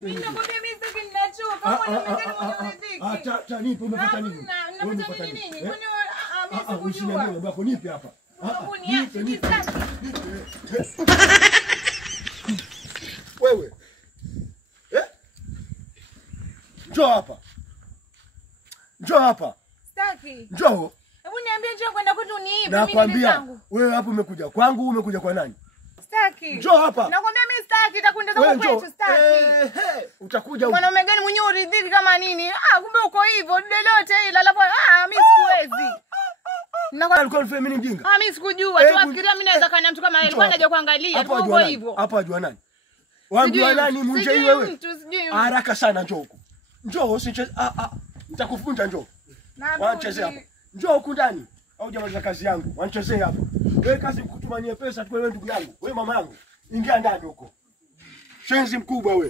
Mimi nakwambia mimi sasa ninachoka. Kama unamegani mwenye riziki. Acha nipe umepata nini? Unapata nini? Kwani mimi sikujua. Usiniambie baba nipe hapa. Nipe. Wewe. Njoo hapa. Njoo hapa. Sitaki. Njoo. Hebu niambie njoo kwenda kwetu niipe mimi nakwambia. Wewe hapo umekuja kwangu, umekuja kwa nani? Sitaki. Njoo hapa. Nakwambia mimi sitaki, nitakwenda kwa kwetu sitaki. Utakuja huko. Mwanaume gani mwenye uridhiki kama nini? Kumbe uko hivyo lolote ile alafu mimi sikuwezi. Alikuwa mfanye mimi mjinga. Mimi sikujua. Tuafikiria mimi naweza kana mtu kama alikuwa anaje kuangalia. Uko hivyo. Hapa ajua nani? Wajua nani mje wewe? Haraka sana njoo huko. Njoo usicheze. Nitakufunja njoo. Wanachezea hapo. Njoo huko ndani. Au jamaa kazi yangu. Wanachezea hapo. Wewe kazi kukutumania pesa tu wewe ndugu yangu. Wewe mama yangu. Ingia ndani huko. Shenzi mkubwa wewe.